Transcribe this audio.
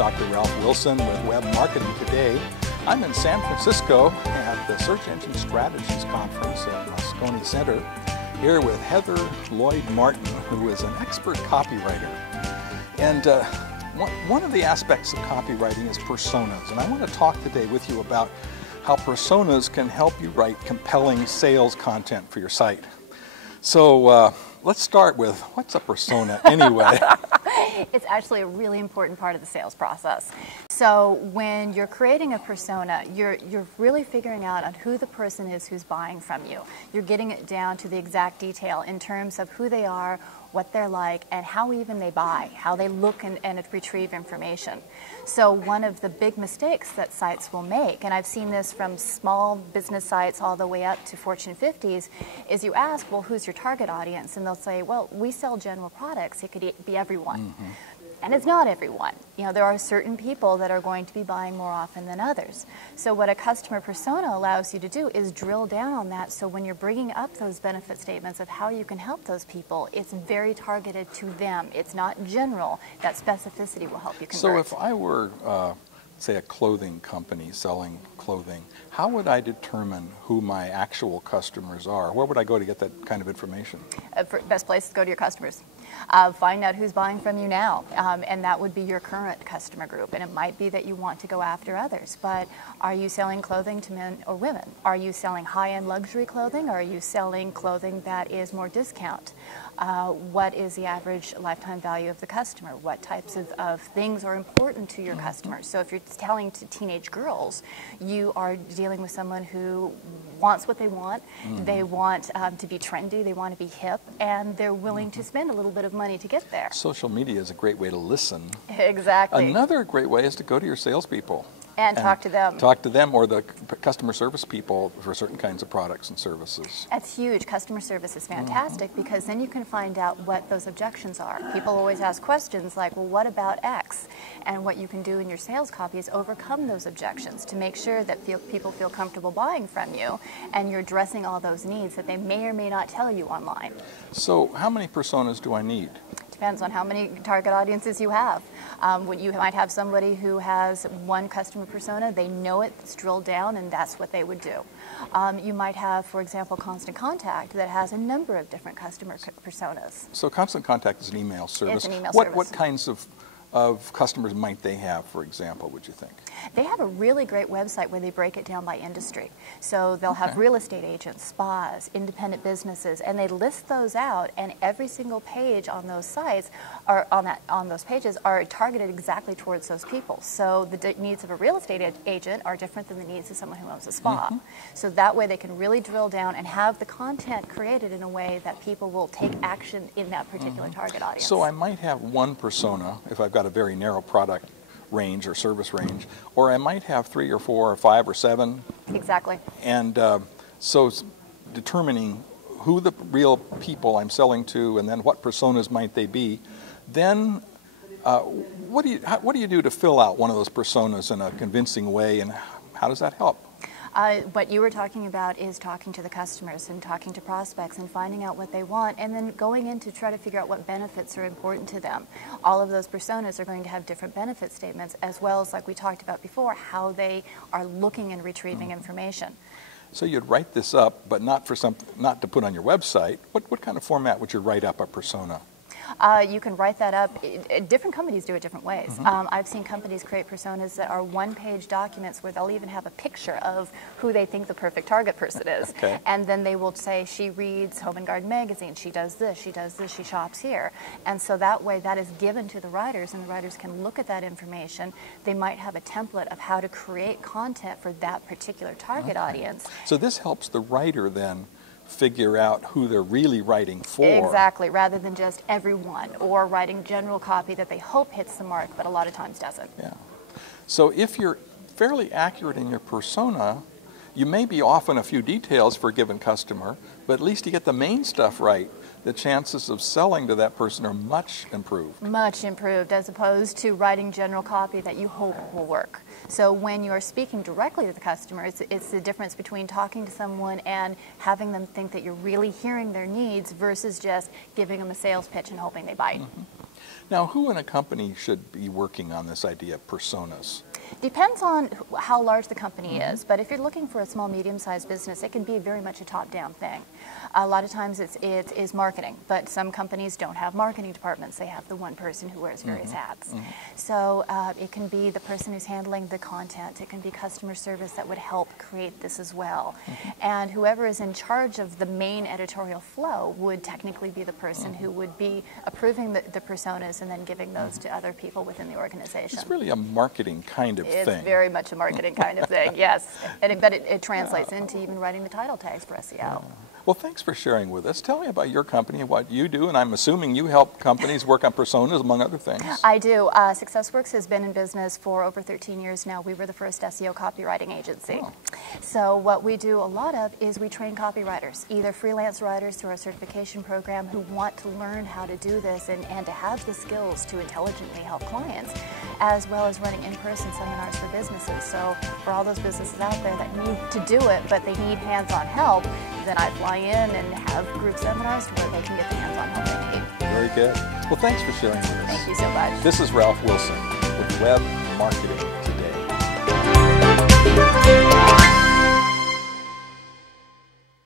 Dr. Ralph Wilson with Web Marketing Today. I'm in San Francisco at the Search Engine Strategies Conference in Moscone Center, here with Heather Lloyd-Martin, who is an expert copywriter. And one of the aspects of copywriting is personas, and I want to talk today with you about how personas can help you write compelling sales content for your site. So let's start with, what's a persona anyway? It's actually a really important part of the sales process. So when you're creating a persona, you're really figuring out on who the person is who's buying from you. You're getting it down to the exact detail in terms of who they are, what they're like, and how even they buy, how they look and retrieve information. So one of the big mistakes that sites will make, and I've seen this from small business sites all the way up to Fortune 50s, is you ask, well, who's your target audience? And they'll say, well, we sell general products. It could be everyone. Mm-hmm. And it's not everyone. You know, there are certain people that are going to be buying more often than others. So what a customer persona allows you to do is drill down on that, so when you're bringing up those benefit statements of how you can help those people, it's very targeted to them. It's not general. That specificity will help you convert. So if I were, say, a clothing company selling clothing, how would I determine who my actual customers are? Where would I go to get that kind of information? Best place to go to your customers. Find out who's buying from you now, and that would be your current customer group. And it might be that you want to go after others, but are you selling clothing to men or women? Are you selling high-end luxury clothing, or are you selling clothing that is more discount? What is the average lifetime value of the customer? What types of things are important to your customers? So if you're selling to teenage girls, you are dealing with someone who wants what they want. They want to be trendy, they want to be hip, and they're willing to spend a little bit of money to get there. Social media is a great way to listen. Exactly. Another great way is to go to your salespeople. And talk to them. Talk to them, or the customer service people for certain kinds of products and services. That's huge. Customer service is fantastic because then you can find out what those objections are. People always ask questions like, well, what about X? And what you can do in your sales copy is overcome those objections to make sure that people feel comfortable buying from you, and you're addressing all those needs that they may or may not tell you online. So how many personas do I need? Depends on how many target audiences you have. When you might have somebody who has one customer persona, they know it, it's drilled down, and that's what they would do. You might have, for example, Constant Contact that has a number of different customer personas. So Constant Contact is an email service. It's an email service. What kinds of customers might they have, for example, would you think? They have a really great website where they break it down by industry. So they'll have real estate agents, spas, independent businesses, and they list those out, and every single page on those sites are on those pages are targeted exactly towards those people. So the needs of a real estate agent are different than the needs of someone who owns a spa. So that way they can really drill down and have the content created in a way that people will take action in that particular target audience. So I might have one persona if I've got a very narrow product range or service range, or I might have 3 or 4 or 5 or 7. Exactly. And so determining who the real people I'm selling to, and then what personas might they be, then what do you do to fill out one of those personas in a convincing way, and how does that help? What you were talking about is talking to the customers and talking to prospects and finding out what they want, and then going in to try to figure out what benefits are important to them. All of those personas are going to have different benefit statements, as well as, like we talked about before, how they are looking and retrieving information. So you'd write this up, but not to put on your website. What kind of format would you write up a persona? You can write that up. Different companies do it different ways. I've seen companies create personas that are one-page documents where they'll even have a picture of who they think the perfect target person is. Okay. And then they will say, she reads Home and Garden magazine, she does this, she shops here. And so that way that is given to the writers, and the writers can look at that information. They might have a template of how to create content for that particular target audience. So this helps the writer then figure out who they're really writing for. Exactly, rather than just everyone, or writing general copy that they hope hits the mark, but a lot of times doesn't. Yeah. So if you're fairly accurate in your persona, you may be off on a few details for a given customer, but at least you get the main stuff right. The chances of selling to that person are much improved. Much improved, as opposed to writing general copy that you hope will work. So when you're speaking directly to the customer, it's the difference between talking to someone and having them think that you're really hearing their needs versus just giving them a sales pitch and hoping they bite. Now, who in a company should be working on this idea of personas? Depends on how large the company is, but if you're looking for a small, medium-sized business, it can be very much a top-down thing. A lot of times it is marketing, but some companies don't have marketing departments. They have the one person who wears various hats. So it can be the person who's handling the content. It can be customer service that would help create this as well. And whoever is in charge of the main editorial flow would technically be the person who would be approving the personas and then giving those to other people within the organization. It's really a marketing kind of It's thing. very much a marketing kind of thing, yes. But it translates into even writing the title tags for SEO. Well, thanks for sharing with us. Tell me about your company and what you do, and I'm assuming you help companies work on personas, among other things. I do. SuccessWorks has been in business for over 13 years now. We were the first SEO copywriting agency. Oh. So what we do a lot of is we train copywriters, either freelance writers through our certification program who want to learn how to do this and to have the skills to intelligently help clients, as well as running in-person seminars for businesses. So for all those businesses out there that need to do it, but they need hands-on help, then I fly in and have group seminars where they can get the hands-on help they need. Very good. Well, thanks for sharing with us. Thank you so much. This is Ralph Wilson with Web Marketing Today.